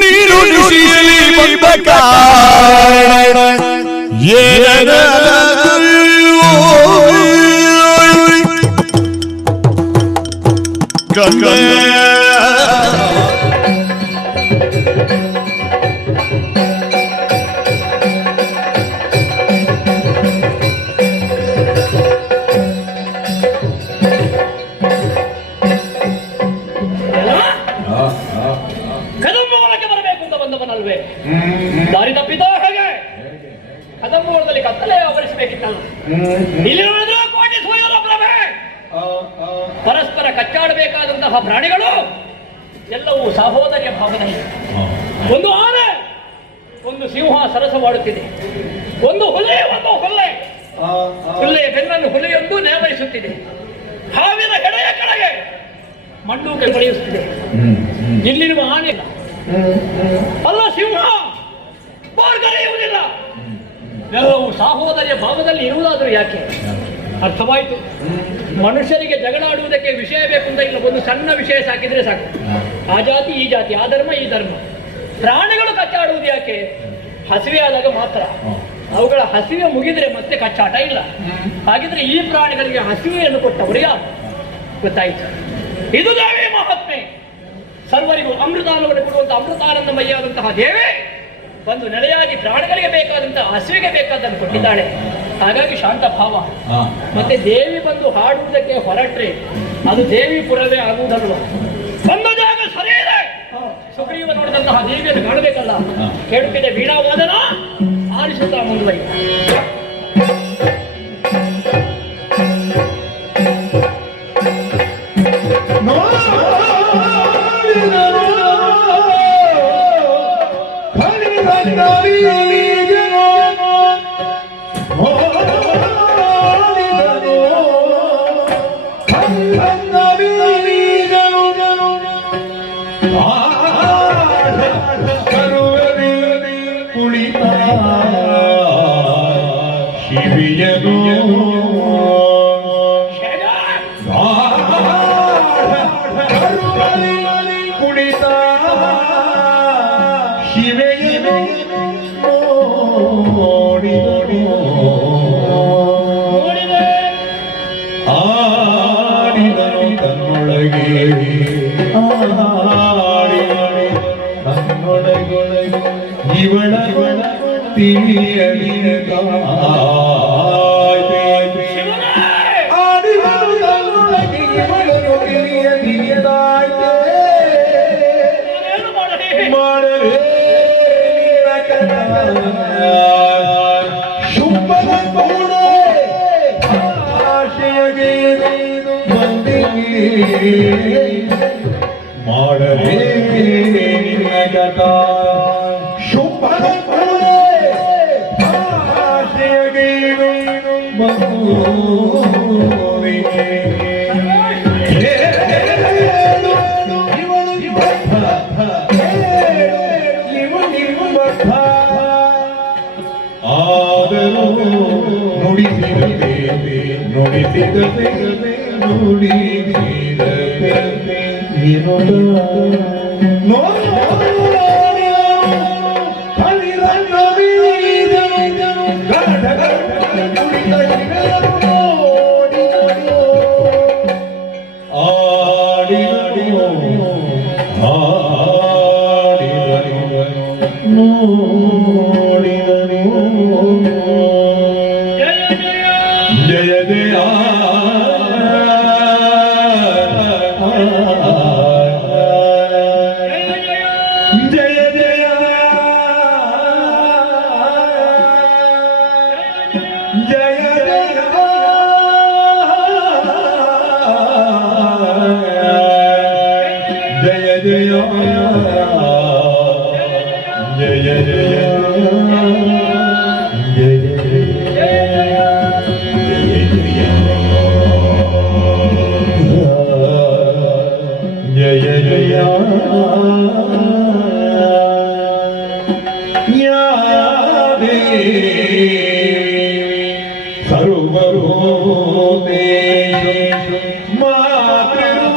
ನೀರು ನಿಶಿಯಲ್ಲಿ ಬಂದ ಕಾರಣ ದಾರಿ ತಪ್ಪಿದ ಹಾಗೆ ಕದಂಬವನದಲ್ಲಿ ಕತ್ತಲೆ ಆವರಿಸಬೇಕಿತ್ತಲ್ಲ. ಇಲ್ಲಿ ನೋಡಿದ್ರೆ ಕೋಟಿ ಸೂರ್ಯರ ಪ್ರಭೆ, ಪರಸ್ಪರ ಕಚ್ಚಾಡಬೇಕಾದಂತಹ ಪ್ರಾಣಿಗಳು ಎಲ್ಲವೂ ಸಹೋದರಿಯ ಭಾವದಲ್ಲಿ. ಒಂದು ಆನೆ, ಒಂದು ಸಿಂಹ ಸರಸವಾಡುತ್ತಿದೆ, ಒಂದು ಹುಲಿ, ಒಂದು ಹುಲ್ಲೆಯ ಬೆನ್ನನ್ನು ಹುಲಿಯೊಂದು ನೇವರಿಸುತ್ತಿದೆ, ಹಾವಿನ ಹೆಡೆಯ ಕೆಳಗೆ ಮಂಡೂಕೆ ಪಡೆಯುತ್ತಿದೆ. ಇಲ್ಲಿರುವ ಆನೆ ಅಲ್ಲ, ಸಿಂಹ ಬಾರ್ಗರೆಯುವುದಿಲ್ಲ. ಎಲ್ಲವೂ ಸಹೋದರಿಯ ಭಾವದಲ್ಲಿ ಇರುವುದಾದರೂ ಯಾಕೆ? ಅರ್ಥವಾಯಿತು. ಮನುಷ್ಯರಿಗೆ ಜಗಳಾಡುವುದಕ್ಕೆ ವಿಷಯ ಬೇಕು ಅಂತ ಇಲ್ಲ, ಒಂದು ಸಣ್ಣ ವಿಷಯ ಸಾಕಿದ್ರೆ ಸಾಕು. ಆ ಜಾತಿ ಈ ಜಾತಿ, ಆ ಧರ್ಮ ಈ ಧರ್ಮ. ಪ್ರಾಣಿಗಳು ಕಚ್ಚಾಡುವುದು ಯಾಕೆ? ಹಸಿವೆ ಆದಾಗ ಮಾತ್ರ. ಅವುಗಳ ಹಸಿವೆ ಮುಗಿದ್ರೆ ಮತ್ತೆ ಕಚ್ಚಾಟ ಇಲ್ಲ. ಹಾಗಿದ್ರೆ ಈ ಪ್ರಾಣಿಗಳಿಗೆ ಹಸಿವೆಯನ್ನು ಕೊಟ್ಟವರು ಯಾರು? ಗೊತ್ತಾಯಿತು. ಇದು ದೇವಿ ಮಹಾತ್ಮೆ. ಸರ್ವರಿಗೂ ಅಮೃತಾನವನ್ನು ಕೊಡುವಂತ ಅಮೃತಾನಂದಮಯ್ಯಾದಂತಹ ದೇವಿ ಒಂದು ನೆಲೆಯಾಗಿ ಪ್ರಾಣಿಗಳಿಗೆ ಬೇಕಾದಂತಹ ಹಸಿವಿಗೆ ಬೇಕಾದನ್ನು ಕೊಟ್ಟಿದ್ದಾಳೆ. ಹಾಗಾಗಿ ಶಾಂತ ಭಾವ. ಮತ್ತೆ ದೇವಿ ಬಂದು ಹಾಡುವುದಕ್ಕೆ ಹೊರಟ್ರೆ ಅದು ದೇವಿ ಪುರವೇ ಆಗುವುದಲ್ಲ. ಬಂದ ಜಾಗ ಸರಿ ಇದೆ. ಸುಗ್ರೀವ ನೋಡಿದಂತಹ ದೇವಿಯನ್ನು ಕಾಣಬೇಕಲ್ಲ. ಕೇಳುತ್ತಿದೆ ವೀಣಾವಾದನ, ಆಲಿಸುತ್ತಾ ಮುಂದುವರಿ.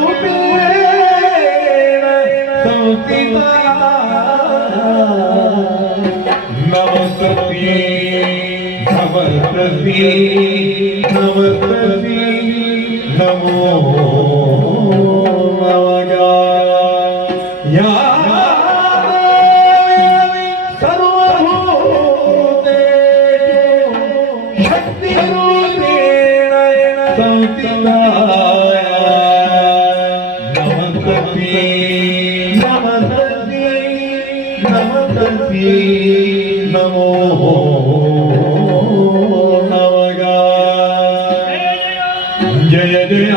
ಮಾತೃರೂಪೇಣ ಸಂಸ್ಥಿತ ನಮಸ್ತೇ ನಮಸ್ತೇ ನಮಸ್ತೇ ನಮೋ ನಮಃ ಯಾ ನಮೋ ನಮಃ ಜಯ ಜಯ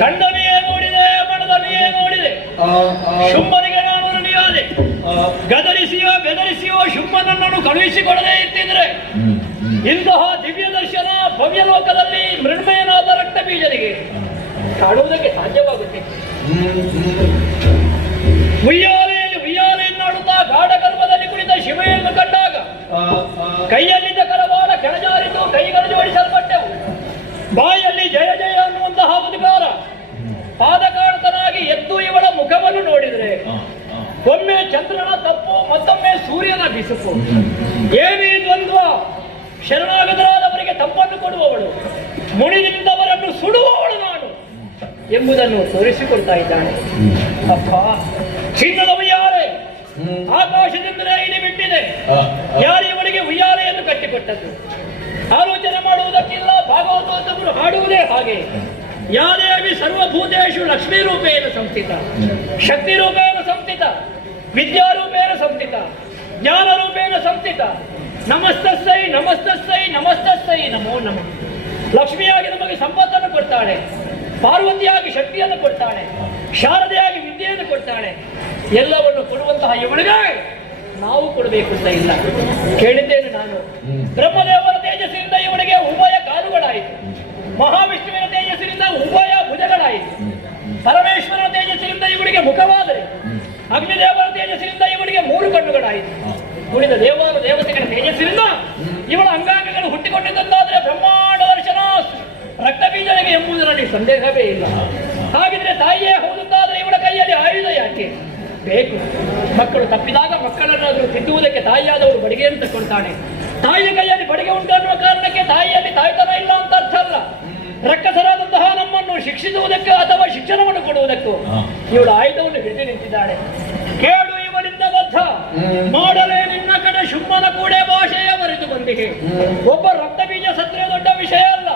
ಕಂಡನೆಯೇ ನೋಡಿದೆ, ಮನದನೆಯೇ ನೋಡಿದೆ. ಶುಂಭನಿಗೆ ನಾನು ನುಡಿಯಾದೆ. ಗದರಿಸಿಯೋ ಬೆದರಿಸಿಯೋ ಶುಂಭನನ್ನು ಕಳುಹಿಸಿಕೊಡದೇ ಇತ್ತಿದ್ರೆ ಇಂತಹ ದಿವ್ಯ ದರ್ಶನ ಭವ್ಯ ಲೋಕದಲ್ಲಿ ಮೃಣ್ಮಯನಾದ ರಕ್ತ ಬೀಜನಿಗೆ ಕಾಣುವುದಕ್ಕೆ ಸಾಧ್ಯವಾಗುತ್ತೆ. ಉಯ್ಯಾಲೆಯನ್ನಾಡುತ್ತಾ ಗಾಢ ಗರ್ಭದಲ್ಲಿ ಕುಳಿತ ಶಿವೆಯನ್ನು ಕಂಡಾಗ ಕೈಯಲ್ಲಿದ್ದ ಕರವಾಳ ಕೆಳಜಾರಿದ್ದು ಕೈಗಳು ಜೋಡಿಸಲ್ಪಟ್ಟೆವು. ಬಾಯಲ್ಲಿ ಜಯ ಜಯ ಅನ್ನುವಂತಹ ಮುದುಕಾರ ಪಾದಕಾರ್ತನಾಗಿ ಎದ್ದು ಇವಳ ಮುಖವನ್ನು ನೋಡಿದರೆ ಒಮ್ಮೆ ಚಂದ್ರನ ತಪ್ಪು, ಮತ್ತೊಮ್ಮೆ ಸೂರ್ಯನ ಬಿಸುಪು. ಏನೇ ದ್ವಂದ್ವ, ಶರಣಾಗತರಾದವರಿಗೆ ತಪ್ಪನ್ನು ಕೊಡುವವಳು, ಮುಣಿದಿಂದವರನ್ನು ಸುಡುವವಳು ನಾನು ಎಂಬುದನ್ನು ತೋರಿಸಿಕೊಡ್ತಾ ಇದ್ದಾನೆ. ಅಪ್ಪ, ಚಿನ್ನದ ಉಯ್ಯಾಲೆ ಆಕಾಶದಿಂದಲೇ ಇಳಿ ಬಿಟ್ಟಿದೆ. ಯಾರು ಇವಳಿಗೆ ಉಯ್ಯಾಲೆಯನ್ನು ಕಟ್ಟಿಕೊಟ್ಟದ್ದು? ಆಲೋಚನೆ ಮಾಡುವುದಕ್ಕಿಲ್ಲ. ಭಾಗವತೋತ್ತಮರು ಹಾಡುವುದೇ ಹಾಗೆ. ಯಾದೇವಿ ಸರ್ವಭೂತೇಷು ಲಕ್ಷ್ಮೀ ರೂಪೇಣ ಸಂಸ್ಥಿತ, ಶಕ್ತಿ ರೂಪೇಣ ಸಂಸ್ಥಿತ, ವಿದ್ಯಾರೂಪೇಣ ಸಂಸ್ಥಿತ, ಜ್ಞಾನ ರೂಪೇಣ ಸಂಸ್ಥಿತ. ನಮಸ್ತಸ್ಸೈ ನಮಸ್ತಸ್ಸೈ ನಮಸ್ತಸ್ಸೈ ನಮೋ ನಮಃ. ಲಕ್ಷ್ಮಿಯಾಗಿ ನಮಗೆ ಸಂಪತ್ತನ್ನು ಕೊಡ್ತಾಳೆ, ಪಾರ್ವತಿಯಾಗಿ ಶಕ್ತಿಯನ್ನು ಕೊಡ್ತಾಳೆ, ಶಾರದೆಯಾಗಿ ವಿದ್ಯೆಯನ್ನು ಕೊಡ್ತಾಳೆ. ಎಲ್ಲವನ್ನು ಕೊಡುವಂತಹ ಇವಳಿಗೆ ನಾವು ಕೊಡಬೇಕು ಅಂತ ಇಲ್ಲ. ಕೇಳಿದ್ದೇನೆ ನಾನು. ಬ್ರಹ್ಮದೇವರ ತೇಜಸ್ಸಿನಿಂದ ಇವಳಿಗೆ ಉಭಯ ಕಾಲುಗಳಾಯಿತು, ಮಹಾವಿಷ್ಣುವಿನ ತೇಜಸ್ಸಿನಿಂದ ಉಭಯ ಭುಜಗಳಾಯಿತು, ಪರಮೇಶ್ವರನ ತೇಜಸ್ಸಿನಿಂದ ಇವಳಿಗೆ ಮುಖವಾದರೆ, ಅಗ್ನಿದೇವರ ತೇಜಸ್ಸಿನಿಂದ ಇವಳಿಗೆ 3 ಕಣ್ಣುಗಳಾಯಿತು. ಉಳಿದ ದೇವತೆಗಳ ತೇಜಸ್ಸಿನಿಂದ ಇವಳ ಅಂಗಾಂಗಗಳು ಹುಟ್ಟಿಕೊಂಡಿದ್ದಾದ್ರೆ ಬ್ರಹ್ಮಾಂಡ ದರ್ಶನ ರಕ್ತ ಬೀಜನಿಗೆ ಎಂಬುದರಲ್ಲಿ ಸಂದೇಹವೇ ಇಲ್ಲ. ಹಾಗಿದ್ರೆ ತಾಯಿಯೇ ಹೌದಂತಾದ್ರೆ ಇವಳ ಕೈಯಲ್ಲಿ ಆಯುಧ ಯಾಕೆ ಬೇಕು? ಮಕ್ಕಳು ತಪ್ಪಿದಾಗ ಮಕ್ಕಳನ್ನಾದರೂ ತಿದ್ದುವುದಕ್ಕೆ ತಾಯಿಯಾದವರು ಬಡಿಗೆ ಅಂತ ಕೊಡ್ತಾನೆ. ತಾಯಿಯ ಕೈಯಲ್ಲಿ ಬಡಿಗೆ ಉಂಟು ಅನ್ನುವ ಕಾರಣಕ್ಕೆ ತಾಯಿಯಲ್ಲಿ ತಾಯ್ತನ ಇಲ್ಲ ಅಂತ ಅರ್ಥ ಅಲ್ಲ. ರಕ್ಕಸರಾದಂತಹ ನಮ್ಮನ್ನು ಶಿಕ್ಷಿಸುವುದಕ್ಕೆ ಅಥವಾ ಶಿಕ್ಷಣವನ್ನು ಕೊಡುವುದಕ್ಕೂ ಇವಳು ಆಯುಧವನ್ನು ಹಿಡಿದು ನಿಂತಿದ್ದಾಳೆ. ಕೇಳು ಇವಳಿಂದ ಬದ್ಧ ಮಾಡಲೇ ನಿನ್ನ ಕಡೆ ಶುಂಭನ ಕೂಡೆ ಭಾಷೆಯ ಮರೆತು ಬಂದಿಗೆ. ಒಬ್ಬ ರಕ್ತ ಬೀಜ ಸತ್ರೆ ದೊಡ್ಡ ವಿಷಯ ಅಲ್ಲ.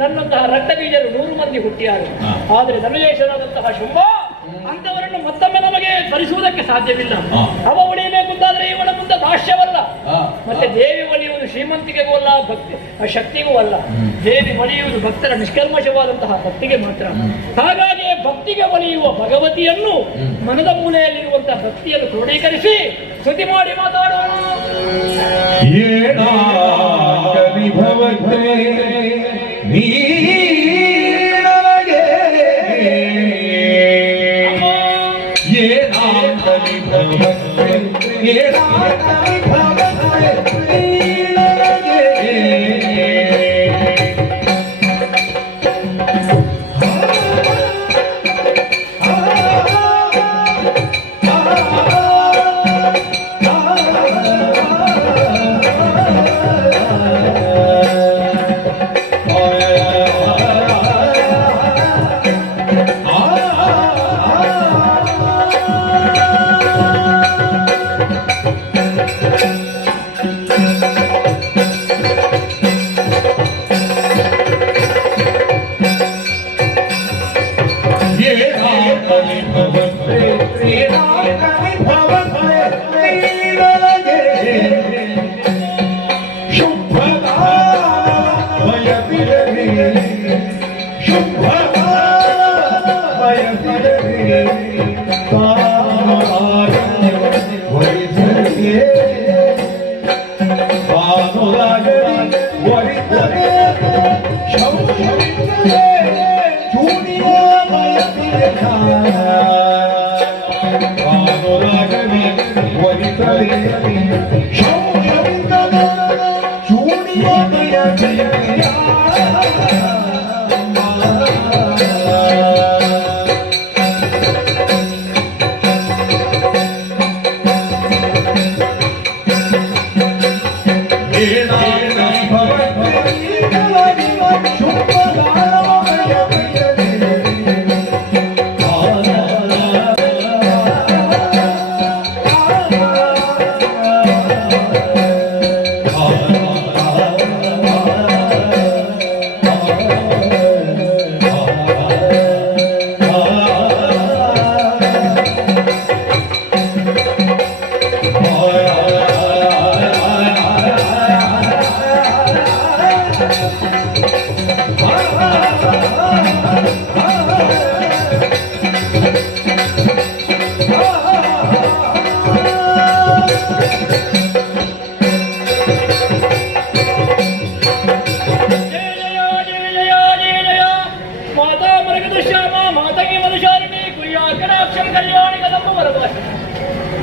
ನನ್ನಂತಹ ರಕ್ತ ಬೀಜರು 100 ಮಂದಿ ಹುಟ್ಟಿಯಾರು. ಆದರೆ ಧನುಜೇಶನಾದಂತಹ ಶುಂಭ ಅಂತವರನ್ನು ಮತ್ತೊಮ್ಮೆ ನಮಗೆ ಭರಿಸುವುದಕ್ಕೆ ಸಾಧ್ಯವಿಲ್ಲ. ಅವ ಉಳಿಯಬೇಕು ಅಂತಾದ್ರೆ ಇವಳ ಮುಂದೆ ದಾಸ್ಯವಲ್ಲ. ಮತ್ತೆ ದೇವಿ ಒಲಿಯುವುದು ಶ್ರೀಮಂತಿಗೆಗೂ ಅಲ್ಲ, ಭಕ್ತಿ ಶಕ್ತಿಗೂ ಅಲ್ಲ. ದೇವಿ ಒಲಿಯುವುದು ಭಕ್ತರ ನಿಷ್ಕಲ್ಮಶವಾದಂತಹ ಭಕ್ತಿಗೆ ಮಾತ್ರ. ಹಾಗಾಗಿ ಭಕ್ತಿಗೆ ಒಲಿಯುವ ಭಗವತಿಯನ್ನು ಮನದ ಮೂಲೆಯಲ್ಲಿರುವಂತಹ ಭಕ್ತಿಯನ್ನು ಕ್ರೋಢೀಕರಿಸಿ ಸ್ತುತಿ ಮಾಡಿ ಮಾತಾಡೋಣ. ಭವತೆ ಶ್ರೀರಾಮನಿ ಭವತೆ ಶ್ರೀರಗೆ ಶುಭದಾನ ಭಯವಿರಲಿ ಶುಭದಾನ ಭಯವಿರಲಿ ತಾರಾರಣ್ಯ ವರಿಸಲಿಯೇ ಭಾನುರಾಗಲಿ ವರಿಸಲೇ ಶೌರ್ಯವಿರಲಿ ಚೂಡಿಯ ಭಯವಿರಲಿ ಭಾನುರಾಗಲಿ ವರಿಸಲೇ ಶೌರ್ಯವಿರಲಿ ಚೂಡಿಯ ಭಯವಿರಲಿ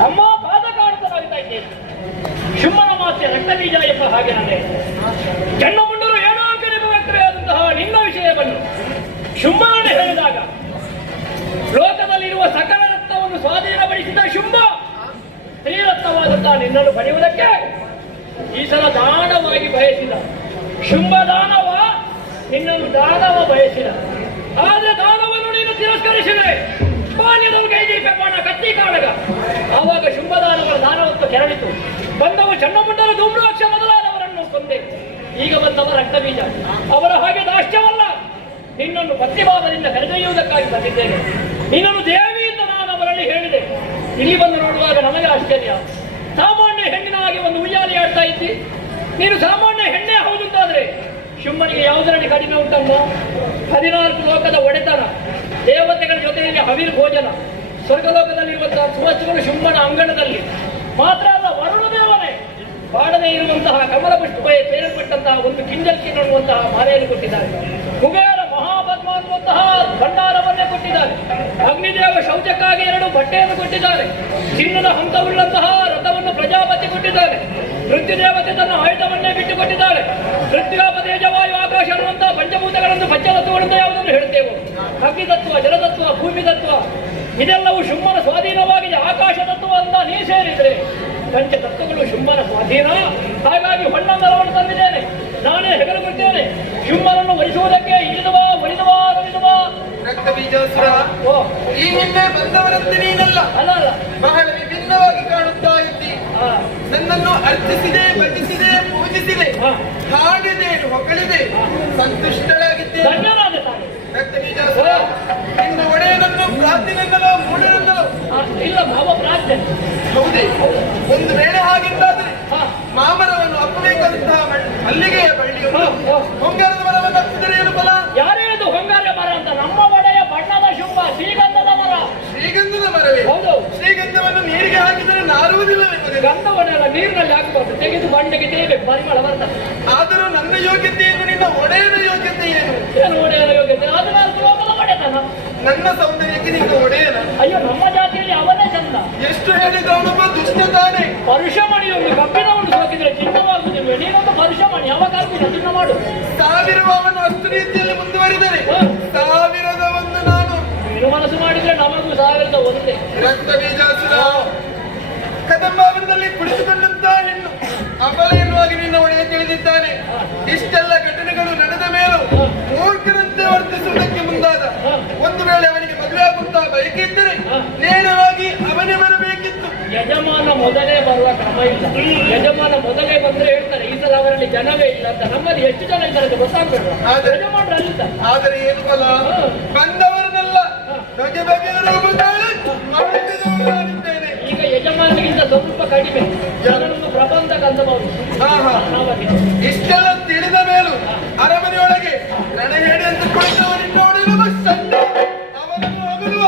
ಅಮ್ಮ ಪಾದ ಕಾಣಿಸಲಾಗ್ತಾ ಇದ್ದೇನೆ. ಶುಂಭನ ಮಾತೆ ರಕ್ತಬೀಜ ಎಂಬ ಹಾಗೆ ನಾನೇ ಚನ್ನಮುಂಡರು ಏನೋ ಕಡಿಮೆ ವ್ಯಕ್ತವಾದಂತಹ ನಿನ್ನ ವಿಷಯವನ್ನು ಶುಂಭನನ್ನು ಹೇಳಿದಾಗ ಲೋಕದಲ್ಲಿರುವ ಸಕಲ ರಕ್ತವನ್ನು ಸ್ವಾಧೀನಪಡಿಸಿದ ಶುಂಭ ಸ್ತ್ರೀರತ್ನವಾದಂತಹ ನಿನ್ನನ್ನು ಪಡೆಯುವುದಕ್ಕೆ ಈ ಸಲ ದಾನವಾಗಿ ಬಯಸಿದ. ಶುಂಭ ದಾನವ ನಿನ್ನನ್ನು ದಾನವ ಬಯಸಿದ. ಆದರೆ ದಾನವನ್ನು ನೀನು ತಿರಸ್ಕರಿಸಿದೆ. ಬಾಲ್ಯದಲ್ಲಿ ಕೈದೀಪ ಬಾಣ ಕತ್ತಿ ಕಾಳಗ. ಆವಾಗ ಶುಂಭದಾನವರ ದಾನವತ್ವ ಕೆರಳಿತು. ಬಂದವ ಚನ್ನಮುಂಡರ ಧೂಮ್ರಾಕ್ಷ ಮೊದಲಾದವರನ್ನು ಕೊಂದೆ. ಈಗ ಬಂದವ ರಕ್ತಬೀಜ. ಅವರ ಹಾಗೆ ದಾಷ್ಟ್ಯವಲ್ಲ. ನಿನ್ನನ್ನು ಭಕ್ತಿಭಾವದಿಂದ ಕರೆದೊಯ್ಯುವುದಕ್ಕಾಗಿ ಬಂದಿದ್ದೇನೆ. ನಿನ್ನನ್ನು ದೇವಿ ಅಂತ ನಾನು ಅವರಲ್ಲಿ ಹೇಳಿದೆ. ಇಲ್ಲಿ ಬಂದು ನೋಡುವಾಗ ನಮಗೆ ಆಶ್ಚರ್ಯ. ಸಾಮಾನ್ಯ ಹೆಣ್ಣಿನ ಹಾಗೆ ಒಂದು ಉಯ್ಯಾಲೆ ಆಡ್ತಾ ಇದ್ದಿ. ನೀನು ಸಾಮಾನ್ಯ ಹೆಣ್ಣೆ ಹೌದಂತಾದ್ರೆ ಶುಂಭನಿಗೆ ಯಾವುದರಲ್ಲಿ ಕಡಿಮೆ ಉಂಟಮ್ಮ? 14 ಲೋಕದ ಒಡೆತನ, ದೇವತೆಗಳ ಜೊತೆಯಲ್ಲಿ ಹವಿರ್ ಭೋಜನ, ಸ್ವರ್ಗಲೋಕದಲ್ಲಿರುವಂತಹ ಸುವಸ್ತುಗಳು ಶುಂಭನ ಅಂಗಣದಲ್ಲಿ ಮಾತ್ರ ಅಲ್ಲ, ವರುಣ ದೇವನೇ ಬಾಡದೇ ಇರುವಂತಹ ಕಮಲ ಪುಷ್ಪವೇ ಸೇರಲ್ಪಟ್ಟಂತಹ ಒಂದು ಕಿಂಜಲ್ಕಿನ್ ಅನ್ನುವಂತಹ ಮಾಲೆಯನ್ನು ಕೊಟ್ಟಿದ್ದಾರೆ. ಕುಬೇರ ಮಹಾಪದ್ಮ ಅನ್ನುವಂತಹ ಭಂಡಾರವನ್ನೇ ಕೊಟ್ಟಿದ್ದಾರೆ. ಅಗ್ನಿದೇವ ಶೌಚಕ್ಕಾಗಿ 2 ಬಟ್ಟೆಯನ್ನು ಕೊಟ್ಟಿದ್ದಾರೆ. ಚಿನ್ನದ ಹಂತವುಳ್ಳಂತಹ ರಥವನ್ನು ಪ್ರಜಾಪತಿ ಕೊಟ್ಟಿದ್ದಾರೆ. ಮೃತ್ಯುದೇವತೆ ತನ್ನ ಆಯುಧವನ್ನೇ ಬಿಟ್ಟು ಕೊಟ್ಟಿದ್ದಾಳೆ. ಮೃತ್ಯುಗಾಪ ತೇಜವಾಯು ಆಕಾಶ ಅನ್ನುವಂತಹ ಪಂಚಭೂತಗಳನ್ನು ಪಂಚತತ್ವಗಳಿಂದ ಯಾವುದನ್ನು ಹೇಳ್ತೇವೆ? ಅಗ್ನಿತತ್ವ, ಜಲತತ್ವ, ಭೂಮಿ ತತ್ವ ಇದೆಲ್ಲವೂ ಶುಂಭನ ಸ್ವಾಧೀನವಾಗಿದೆ. ಆಕಾಶ ತತ್ವ ಅಂತ ನೀ ಸೇರಿದ್ರೆ ಪಂಚತತ್ವಗಳು ಶುಂಭನ ಸ್ವಾಧೀನ. ಹಾಗಾಗಿ ಹೊನ್ನಂದರವನ್ನು ತಂದಿದ್ದೇನೆ. ನಾನೇ ಹೆಗಲು ಕೊಡ್ತೇನೆ. ಶುಂಭನನ್ನು ವರಿಸುವುದಕ್ಕೆ ಇಳಿದುವಾ ಒಲಿದುವಾ ರವಿದುವಾ ರಕ್ತಬೀಜಾಸುರ, ಈ ಹಿಂದೆ ಬಂದವರಂತೆ ನೀನಲ್ಲ. ಅಲ್ಲ ಅಲ್ಲ, ಬಹಳ ವಿಭಿನ್ನವಾಗಿ ಕಾಣುತ್ತಾ ಇದ್ದಿ. ನನ್ನನ್ನು ಅರ್ಚಿಸಿದೆ, ಭಜಿಸಿದೆ, ಪೂಜಿಸಿದೆ, ಹಾಡಿದೆ, ಹೊಗಳಿದೆ, ಸಂತುಷ್ಟಳಾಗಿದ್ದೆ. ಧನ್ಯವಾದ ತಾನೆ. ರಕ್ತಬೀಜಾಸುರ, ನಿನ್ನ ಒಡೆಯನನ್ನು ಪ್ರಾರ್ಥನೆಯಿಂದಲೋ ಮೂಢರಿಂದಲೋ ಇಲ್ಲ ಭಾವ ಪ್ರಾರ್ಥನೆ. ಹೌದೇ? ಒಂದು ವೇಳೆ ಹಾಗಿದ್ದಾದ್ರೆ ಮಾಮರವನ್ನು ಅಪ್ಪಬೇಕಾದಂತಹ ಮಲ್ಲಿಗೆಯ ಬಳ್ಳಿಯನ್ನು ಹೊಂಗಾರದ ಮರವನ್ನು ಅಪ್ಪಿದರೆ ಏನು ಫಲ? ಯಾರು ಹೇಳಿದ್ದು ಹೊಂಗಾರ ಮರ ಅಂತ? ನಮ್ಮ ಒಡೆಯ ಬಣ್ಣದ ಶುಂಭ ಶ್ರೀಗಂಧದ ಮರ. ಶ್ರೀಗಂಧದ ಮರವೇ? ಹೌದು. ಶ್ರೀಗಂಧವನ್ನು ನೀರಿಗೆ ಹಾಕಿದರೆ ನಾರುವುದಿಲ್ಲವೇ? ಗಂಧವನ್ನೆಲ್ಲ ನೀರಿನಲ್ಲಿ ಹಾಕಬಾರ್ದು, ತೆಗೆದು ಬಂಡೆಗೆ ತೇಬೇಕು, ಪರಿಮಳ ಬರ್ತದೆ. ಆದರೂ ನನ್ನ ಯೋಗ್ಯತೆ ಏನು, ನಿನ್ನ ಒಡೆಯನ ಯೋಗ್ಯತೆ ಏನು? ಏನು ಒಡೆಯನ ಯೋಗ್ಯತೆ? 14 ಲೋಕದ ಒಡೆತನ. ನನ್ನ ಸೌಂದರ್ಯಕ್ಕೆ ನಿನ್ನ ಒಡೆಯನ? ಅಯ್ಯೋ, ನಮ್ಮ ಜಾತಿಯಲ್ಲಿ ಅವನೇ ಚಂದ. ಎಷ್ಟು ಹೇಳಿದವನೊಬ್ಬ ದುಷ್ಟ ತಾನೆ. ಪರುಷಮಣಿಯೊಂದು ಕಬ್ಬಿಣವನ್ನು ಸೋಕಿದ್ರೆ ಚಿನ್ನವಾಗುವುದಿಲ್ಲ. ನೀನೊಂದು ಪರುಷಮಣಿ, ಯಾವ ಕಾರ್ಮಿಕ ಚಿನ್ನ ಮಾಡು. 1000 ಅವನು ಅಷ್ಟು ರೀತಿಯಲ್ಲಿ ಮುಂದುವರಿದರೆ 1000ದ ಒಂದು ನಾನು. ನೀನು ಮನಸ್ಸು ಮಾಡಿದ್ರೆ ನಮಗೂ 1001. ರಕ್ತಬೀಜಾಸುರ, ಕದಂಬಾವನದಲ್ಲಿ ಕುಳಿತುಕೊಂಡಂತಹ ಹೆಣ್ಣು ಅಬಲ ಎನ್ನುವಾಗಿ ನಿನ್ನ ಒಡೆಯ ತಿಳಿದಿದ್ದಾನೆ. ಇಷ್ಟೆಲ್ಲ ಘಟನೆಗಳು ನಡೆದ ಮೇಲೂ ಮೂರ್ಖರಂತೆ ವರ್ತಿಸುವುದಕ್ಕೆ ಮುಂದಾದ. ಒಂದು ವೇಳೆ ಅವನಿಗೆ ಮದುವೆ ಆಗುತ್ತಾ ಬಯಕೆ ಇದ್ದರೆ ನೇರವಾಗಿ ಅವನೇ ಬರಬೇಕಿತ್ತು. ಯಜಮಾನ ಮೊದಲೇ ಬರುವ ಕ್ರಮ ಇಲ್ಲ. ಯಜಮಾನ ಮೊದಲೇ ಬಂದ್ರೆ ಹೇಳ್ತಾರೆ ಈ ಸಲ ಅವರಲ್ಲಿ ಜನವೇ ಇಲ್ಲ ಅಂತ. ನಮ್ಮಲ್ಲಿ ಎಷ್ಟು ಜನ ಇದ್ದಾರೆ ಅಂತ ಗೊತ್ತಾಗ್ಬೇಡ. ಯಜಮಾನರು ಅಲ್ಲಿದ್ದ. ಆದರೆ ಏನು ಫಲ? ಬಂದವರನ್ನೆಲ್ಲ ಬಗೆ ಬಗೆಯ ರೂಪದಲ್ಲಿ ಮಾಡುತ್ತಿದ್ದೇನೆ. ಈಗ ಯಜಮಾನರಿಗಿಂತ ಸ್ವಲ್ಪ ಕಡಿಮೆ ಜನರನ್ನು ಪ್ರಬಂಧ ಕಂದಬಹುದು. ಇಷ್ಟೆಲ್ಲ ತಿಳಿದ ಮೇಲೂ ಅರಮನೆಯೊಳಗೆ ರಣಹೇಡಿ ಅಂತ ಕುಳಿತವನಿಂದ ನೋಡಿರುವ ಸಣ್ಣ ಅವನನ್ನು ಹೋಗಲು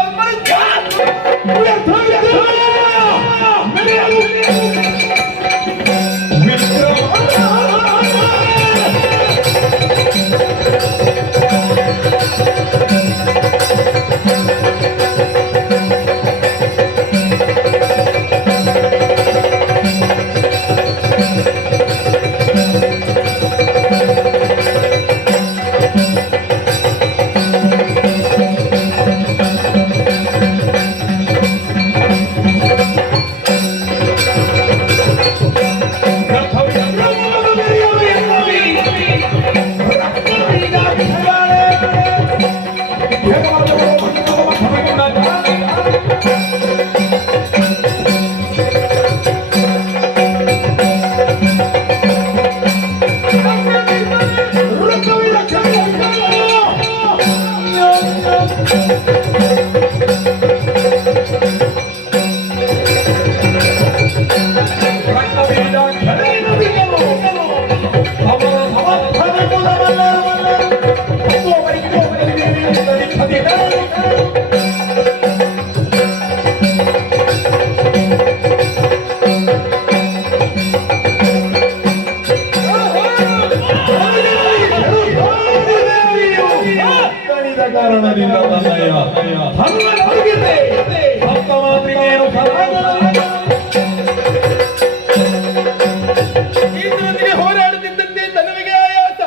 ಕಾರಣದಿಂದ ತನ್ನಯ್ಯ ಭಕ್ತ ಮಾತಿಗೇನು ಈತನೊಂದಿಗೆ ಹೋರಾಡುತ್ತಿದ್ದಂತೆ ತನವಿಗೆ ಆಯಾಸ.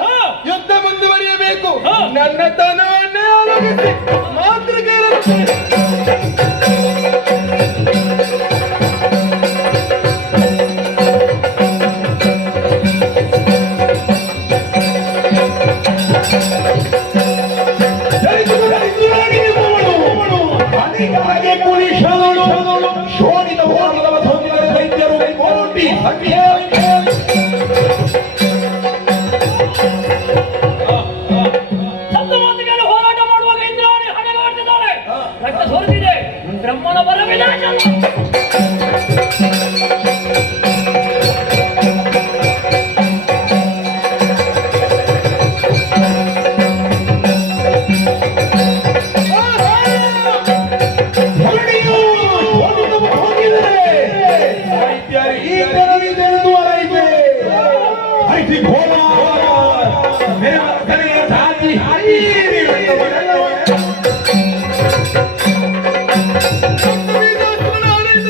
ಯುದ್ಧ ಮುಂದುವರಿಯಬೇಕು. ನನ್ನ ತನವನ್ನೇ ಆಲೋಚಿಸಿ ಮಾತ್ರ ಕೇಳುತ್ತೇನೆ. ಶೋಣಿತ ಹೋರಾಟದ ಸೌಂದರ್ಯ ದೈತ್ಯರು ಕೋಟಿ ಸಪ್ತಮಾತೃಕೆಯನ್ನು ಹೋರಾಟ ಮಾಡುವಾಗ ಇಂದ್ರಾಣಿ ಹಣೆಗಾಡ್ತಿದ್ದಾರೆ. ರಕ್ತ ಸೋರುತ್ತಿದೆ. ಬ್ರಹ್ಮನ ಬರ ವಿನಾಶ.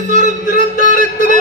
ತೋರುತ್ತಿರುತ್ತಾ ರಕ್ತದ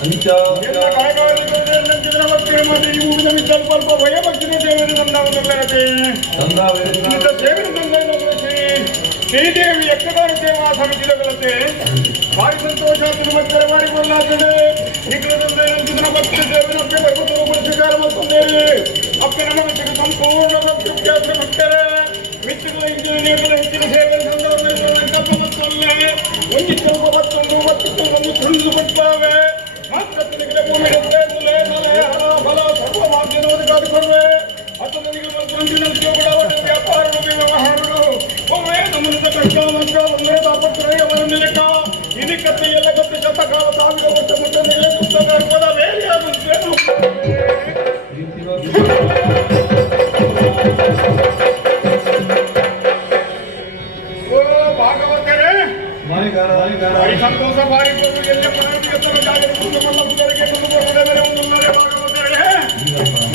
ಅಂಚ ಸ್ವಲ್ಪ ಭಯಭಕ್ತಿನ ಸೇವೆ ತಂದಾವೆ ಶ್ರೀದೇವಿ ಯಕ್ಷಗಾನ ಸೇವಾ ಸಮಿತಿಯ ಕಲತೆ ಭಾರಿ ಸಂತೋಷ ತಿರುಮತ್ತರ ಮಾಡಿಕೊಳ್ಳಾಗ್ತದೆ ನಿಖರದಂತೆ ನಂತರ ಭಕ್ತಿ ಸೇವೆನಕ್ಕೆ ಭಗವಂತನ ಸ್ವೀಕಾರ ಮಾಡುತ್ತೇವೆ ಅಪ್ಪನ ಮನಸ್ಸಿಗೆ ಸಂಪೂರ್ಣ ತೃಪ್ತಿಯಾದ ಭಕ್ತರೇ ಮಿತ್ರಗಳ ಇಂಜಿನಿಯರ್ಗಳ ಹೆಚ್ಚಿನ ಸೇವೆ ಸಂದರ್ಭ ಮತ್ತು ಅಲ್ಲೇ ಒಂದು ಸ್ವಲ್ಪ ಮತ್ತೊಂದು ಒಂದು ತಿಳಿದು ಬಿಡ್ತಾವೆ ಮಾತೃಗಳಿಗೆ ಭೂಮಿ ಫಲ ಸರ್ವ ಮಾಧ್ಯಮವನ್ನು ಕಾದುಕೊಂಡ್ರೆ ಹತ್ತೊಂದಿಗೆ ವ್ಯಾಪಾರ ವ್ಯವಹಾರಗಳು ಒಮ್ಮೆ ನಮ್ಮನ್ನು ಕಷ್ಟ ಒಮ್ಮೆ ತಾಪತ್ರಯವರನ್ನು ಲೆಕ್ಕ ಇದಕ್ಕೆ ಎಲ್ಲ ಗೊತ್ತು ಶತಕಾಲ ಸಾವಿರ ವರ್ಷ ಮುಟ್ಟನಿಗೆ ಪುಸ್ತಕ ಬೇರೆಯಾದಂತೇನು ಓ ಭಾಗವತರೇ ಭಾರಿ ಸಂತೋಷ ಭಾರಿ ಎಲ್ಲ ಪದಾರ್ಥಿಗೆ ಜಾಗೃತಿ ಮಲ್ಲರಿಗೆ ಒಂದುಲ್ಲರೆ ಭಾಗವತರೇ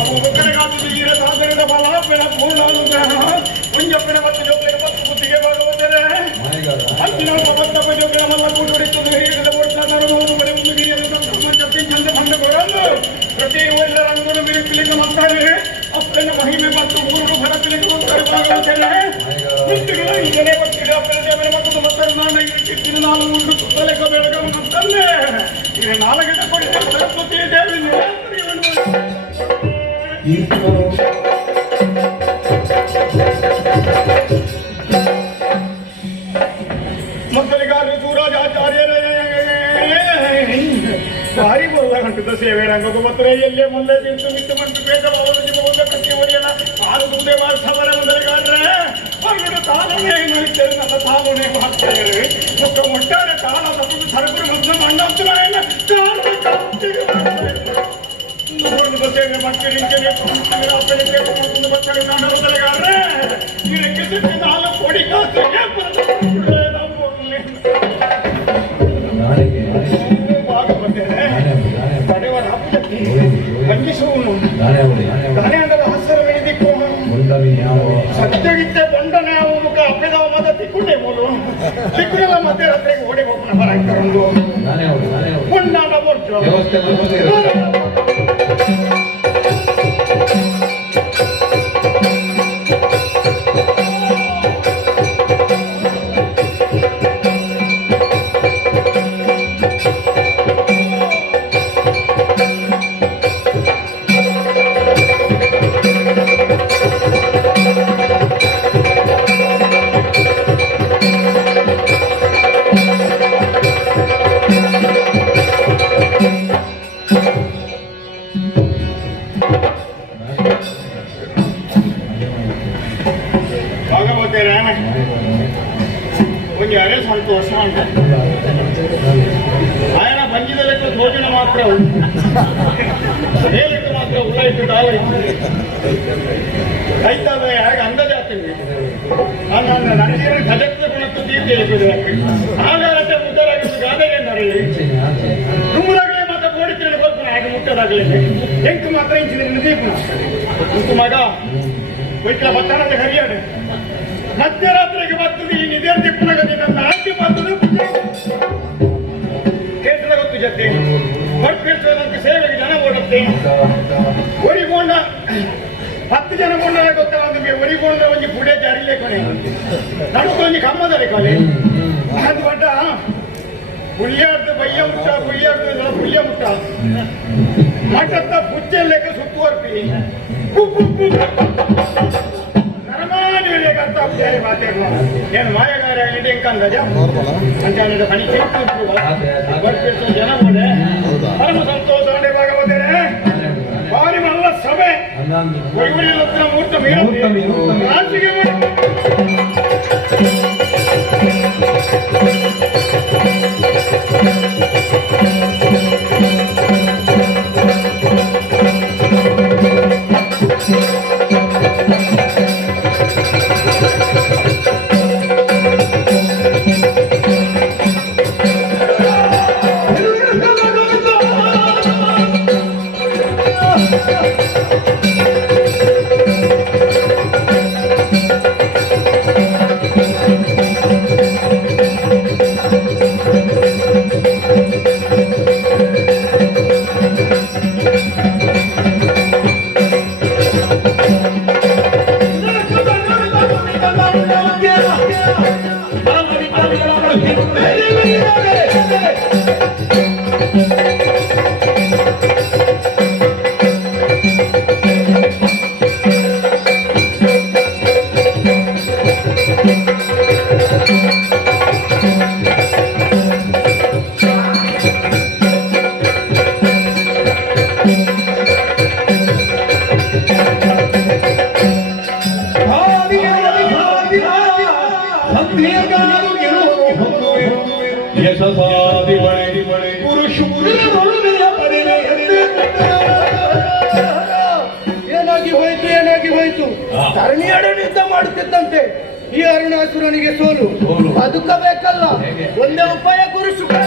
ಅವು ಒಕ್ಕರೆಗಾದ ಈರ ಸಾಧನದ ಫಲ ಬೆಳ ಪೂರ್ಣ ಮುಂಜಪ್ಪನ ಮತ್ತು ಜೊತೆಗೆ ಮತ್ತು ಬುದ್ಧಿಗೆ ಭಾಗವತರೇ ಅಂಚಿನ ಪ್ರಬಂಧಪ್ಪ ಜೊತೆಗೆ ಮಲ್ಲ ಕೂಡಿಸುವುದು ಹಿರಿಯದ ಓಡ್ಲಾದರು ಮನೆ ಒಂದು ಹಿರಿಯರು ಜೊತೆ ಚಂದ ಭಂಗಗಳನ್ನು ಪ್ರತಿ ಎಲ್ಲರಂಗೂ ಮಿರುಪಿಲಿಗೆ ಮಾಡ್ತಾರೆ ಅಪ್ಪನ ಮಹಿಮೆ ಮತ್ತು ಗುರುಡು ಭರಪಿಲಿಗೆ ಹೋಗ್ತಾರೆ ಭಾಗವತರೇ ನಿಂತುಗಳ ಈಗಲೇ ಒಟ್ಟಿಗೆ ಅಪ್ಪನ ದೇವರ ಮತ್ತು ಮತ್ತರು ನಾನು ಇಟ್ಟಿನ ನಾನು ಉಂಡು ಸುತ್ತಲೆಕ ಬೆಳಗವ ಮತ್ತಲ್ಲೇ ಈಗ ನಾಲ್ಕಿಟ ಕೊಡಿದ ಸರಸ್ವತಿ ದೇವಿ ಮೊದಲಿಗಾರ ಸೂರಾಜಾಚಾರ್ಯರೇ ಭಾರಿ ಬರಲ ಗಂಟದ ಸೇವೆ ರಂಗದ ಮಾತ್ರ ಎಲ್ಲೇ ಮೊದಲೇ ನಿಂತು ಮಿತ್ತು ಮಂಟು ಭೇದ ಭಾವದ ಜೀವದ ಕಟ್ಟಿವರಿಯಲ್ಲ ಆರು ದುಂದೆ ಸವರ ಮೊದಲಿಗಾದ್ರೆ ಅವಳು ತಾಲನೆ ನೋಡ್ತಾರೆ ನನ್ನ ತಾಲನೆ ಮಾಡ್ತಾರೆ ಮುಖ ಒಟ್ಟಾರೆ ತಾಳ ತಪ್ಪು ಸರಕರು ಮೊದಲು ಮಣ್ಣಾಗ್ತಾರ ಸೇವೆ ಮಾಡ್ತೀರಿ ಮೊದಲಿಗಾದ್ರೆ ಇದಕ್ಕೆ ನಾನು ಕೊಡಿ ಕಾಸಿಗೆ ಸತ್ಯಗಿತ್ತೆ ಬಂಡನೆ ಅವು ಮುಖ ಅಪ್ಪೆದವ ಮತ ತಿಕ್ಕೊಂಡೆ ಮೂಲು ತಿಕ್ಕುನೆಲ್ಲ ಮಧ್ಯರಾತ್ರಿಗೆ ಓಡಿ ಹೋಗೋಣ ಬರಾಯ್ತಾರೊಂದು ಬಂಡಾನ ಬರ್ತು ಒಂದು ಅರೆ ಸಂತೋಷ ಅಂತ ఆయన ಬಂಜಿದ ಲೆಕ್ಕ ಭೋಜನ ಮಾತ್ರ ಲೆಕ್ಕ ಮಾತ್ರ ಉಳ್ಳಾಯ್ತು ದಾಳ ಆಯ್ತದ ಹೇಗೆ ಅಂದಾಜಾಗ್ತದೆ ನನಗೆ ಗಜಕ್ಕೆ ಗುಣತ್ತು ತೀರ್ಥ ಹಾಗಾಗತ್ತೆ ಮುದ್ದರಾಗಿದ್ದು ಗಾದೆಗೆ ನರಳಿ ತುಂಬದಾಗಲೇ ಮಾತ್ರ ಗೋಡಿಕೆ ಬರ್ತಾನೆ ಹಾಗೆ ಮುಟ್ಟದಾಗಲೇ ಎಂಟು ಮಾತ್ರ ಇಂಚಿನ ದೀಪನ ಇಂಟು ಮಗ ವೈದ್ಯ ಬತ್ತಾನದ ಹರಿಯಾಡೆ ಮಧ್ಯರಾತ್ರಿಗೆ ಬರ್ತದೆ ಈ ನಿಧಿ ದಿಪ್ಪನಾಗದೆ ನನ್ನ ಆಯ್ಕೆ ಬರ್ತದೆ ಕೇಂದ್ರ ಗೊತ್ತು ಜೊತೆ ಬರ್ಪಿರ್ತದಂತೆ ಸೇವೆಗೆ ಜನ ಓಡುತ್ತೆ ಒರಿಗೋಂಡ 10 ಜನ ಗೊಂಡ ಗೊತ್ತಾಗ ಒರಿಗೋಂಡ ಒಂದು ಪುಡೆ ಜಾರಿಲೇ ಕೊನೆ ನಡುಕೊಂದು ಕಮ್ಮದರೆ ಕೊನೆ ಅದು ಬಡ್ಡ ಪುಳ್ಯಾರ್ದ ಬಯ್ಯ ಮುಟ್ಟ ಪುಳ್ಯ ಮುಟ್ಟ ಮಠದ ಪುಚ್ಚೆ ಲೆಕ್ಕ ಸುತ್ತುವರ್ಪಿ ಏನು ಮಾಯಗಾರ ಕಂದಜ ಅಂಚಾನದ ಕಣಿ ಜನ ಬೋಡೆ ಪರಮ ಸಂತೋಷ ಭಾಗವತರೇ ಭಾರಿ ಮಲ್ಲ ಸಭೆ ಮುಹೂರ್ತ ರಾಜಿಗೆ ಯಶಸಾದಿ ಬಳೆ ಪುರುಷ ಏನಾಗಿ ಹೋಯ್ತು ಧರಣಿಯೊಡನೆ ಯುದ್ಧ ಮಾಡುತ್ತಿದ್ದಂತೆ ಈ ಅರುಣಾಸುರನಿಗೆ ಸೋಲು ಬದುಕಬೇಕಲ್ಲ. ಒಂದೇ ಉಪಾಯ ಗುರು ಶುಕ್ರ.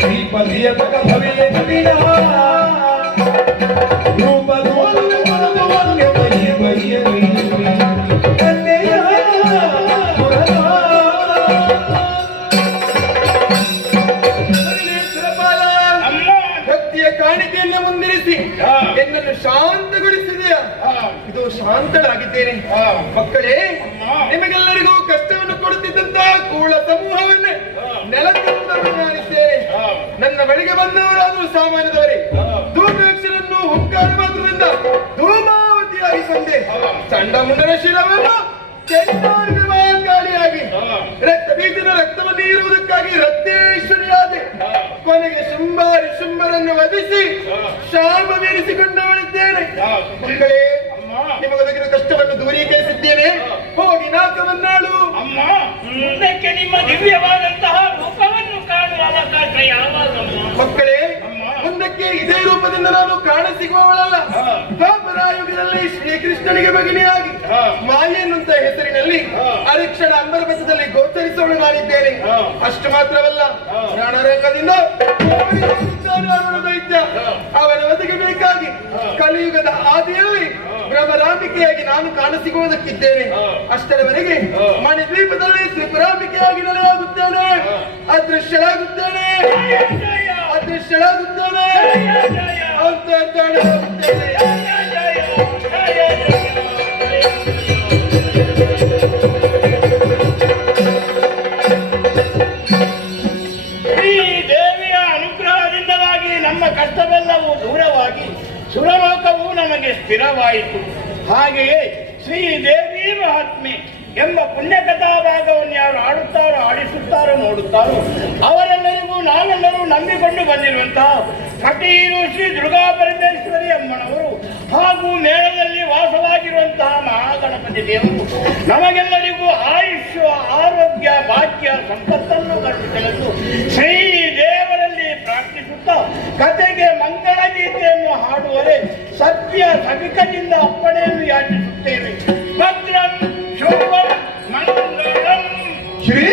ಶ್ರೀಪತಿಯ ತಕ ಭವಿಯ ನವೀನ ರೂಪದೋಲು ಮನದು ವನ್ಯ ಬಯ್ಯ ಬಯ್ಯ ಕನ್ನೆಯ ಭಕ್ತಿಯ ಕಾಣಿಕೆಯನ್ನು ಮುಂದಿರಿಸಿ ಎನ್ನನ್ನು ಶಾಂತಗೊಳಿಸಿದೆಯಾ? ಇದು ಶಾಂತಳಾಗಿದ್ದೇನೆ. ಮಕ್ಕಳೇ, ನಿಮಗೆಲ್ಲರಿಗೂ ಕಷ್ಟವನ್ನು ಕೊಡುತ್ತಿದ್ದಂತಹ ಕೂಳ ಸಮೂಹವನ್ನೇ ನೆಲಕ್ಕೆ ನನ್ನ ಬಳಿಗೆ ಬಂದವರಾದರೂ ಸಾಮಾನ್ಯದವರೇ. ಧೂಮ್ರಾಕ್ಷರನ್ನು ಹುಂಕಾರ ಮಾತ್ರದಿಂದ ಧೂಮಾವತಿಯಾಗಿ ತಂದೆ. ಚಂಡಮುಂಡನ ಶಿರವನ್ನು ಗಾಳಿಯಾಗಿ ರಕ್ತ ಬೀಜದ ರಕ್ತವನ್ನು ನೀರುವುದಕ್ಕಾಗಿ ರಕ್ತೇಶ್ವರಿಯಾದೆ. ಕೊನೆಗೆ ಶುಂಭರನ್ನು ವಧಿಸಿ ಶಾಪವೇರಿಸಿಕೊಂಡವಳಿದ್ದೇನೆ. ಮಕ್ಕಳೇ, ನಿಮಗೊದಗಿನ ಕಷ್ಟವನ್ನು ದೂರೀಕರಿಸಿದ್ದೇನೆ. ಹೋಗಿ ನಾಕವನ್ನಾಳು. ಮುಂದಕ್ಕೆ ನಿಮ್ಮ ದಿವ್ಯವಾದಂತಹ ರೂಪವನ್ನು ಕಾಣುವ ಅವಕಾಶ ಯಾವಾಗಮ್ಮ? ಮಕ್ಕಳೇ, ಮುಂದಕ್ಕೆ ಇದೇ ರೂಪದಿಂದ ನಾನು ಕಾಣಸಿಗುವವಳಲ್ಲ. ದ್ವಾಪರಾಯುಗದಲ್ಲಿ ಶ್ರೀಕೃಷ್ಣನಿಗೆ ಭಗಿನಿಯಾಗಿ ಮಾಯೆ ಎನ್ನುವಂತ ಹೆಸರಿನಲ್ಲಿ ಅರಿಕ್ಷಣ ಅಂಬರಬಸದಲ್ಲಿ ಗೋಚರಿಸೋಳು ನಾನಿದ್ದೇನೆ. ಅಷ್ಟು ಮಾತ್ರವಲ್ಲ, ರಣರಂಗದಿಂದ ದೈತ್ಯ ಅವನ ಒದಗಿ ಬೇಕಾಗಿ ಕಲಿಯುಗದ ಆದಿಯಲ್ಲಿ ಭ್ರಮರಾಂಬಿಕೆಯಾಗಿ ನಾನು ಕಾಣಸಿಗುವುದಕ್ಕಿದ್ದೇನೆ. ಅಷ್ಟರವರೆಗೆ ಮಣಿದ್ವೀಪದಲ್ಲಿ ತ್ರಿಪುರಾಂಬಿಕೆಯಾಗಿ ನೆಲೆಯಾಗುತ್ತೇನೆ. ಅದೃಶ್ಯಳಾಗುತ್ತೇನೆ, ಅದೃಶ್ಯಳಾಗುತ್ತೇನೆ, ಅಂತರ್ಧಾನವಾಗುತ್ತೇನೆ. ನಮ್ಮ ಕಷ್ಟವೆಲ್ಲವೂ ದೂರವಾಗಿ ಸುರಲೋಕವೂ ನಮಗೆ ಸ್ಥಿರವಾಯಿತು. ಹಾಗೆಯೇ ಶ್ರೀದೇವಿ ಮಹಾತ್ಮೆ ಎಂಬ ಪುಣ್ಯಕಥಾ ಭಾಗವನ್ನು ಯಾರು ಆಡುತ್ತಾರೋ, ಆಡಿಸುತ್ತಾರೋ, ನೋಡುತ್ತಾರೋ ಅವರೆಲ್ಲರಿಗೂ ನಾವೆಲ್ಲರೂ ನಂಬಿಕೊಂಡು ಬಂದಿರುವಂತಹ ಕಟೀಲು ಶ್ರೀ ದುರ್ಗಾ ಪರಮೇಶ್ವರಿ ಅಮ್ಮನವರು ಹಾಗೂ ಮೇಳದಲ್ಲಿ ವಾಸವಾಗಿರುವಂತಹ ಮಹಾಗಣಪತಿ ದೇವರು ನಮಗೆಲ್ಲರಿಗೂ ಆಯುಷ್ಯ, ಆರೋಗ್ಯ, ಭಾಗ್ಯ, ಸಂಪತ್ತನ್ನು ಕರುಣಿಸಲೆಂದು ಶ್ರೀದೇವರಲ್ಲಿ ಪ್ರಾರ್ಥಿಸುತ್ತಾ ಕತೆಗೆ ಮಂಗಳ ಗೀತೆಯನ್ನು ಹಾಡುವರೆ ಸತ್ಯ ಸಭಿಕದಿಂದ ಅಪ್ಪಣೆಯನ್ನು ಯಾಚಿಸುತ್ತೇವೆ. ಭದ್ರಂ ಶುಭಂ ಮಂಗಳಂ. ಶ್ರೀ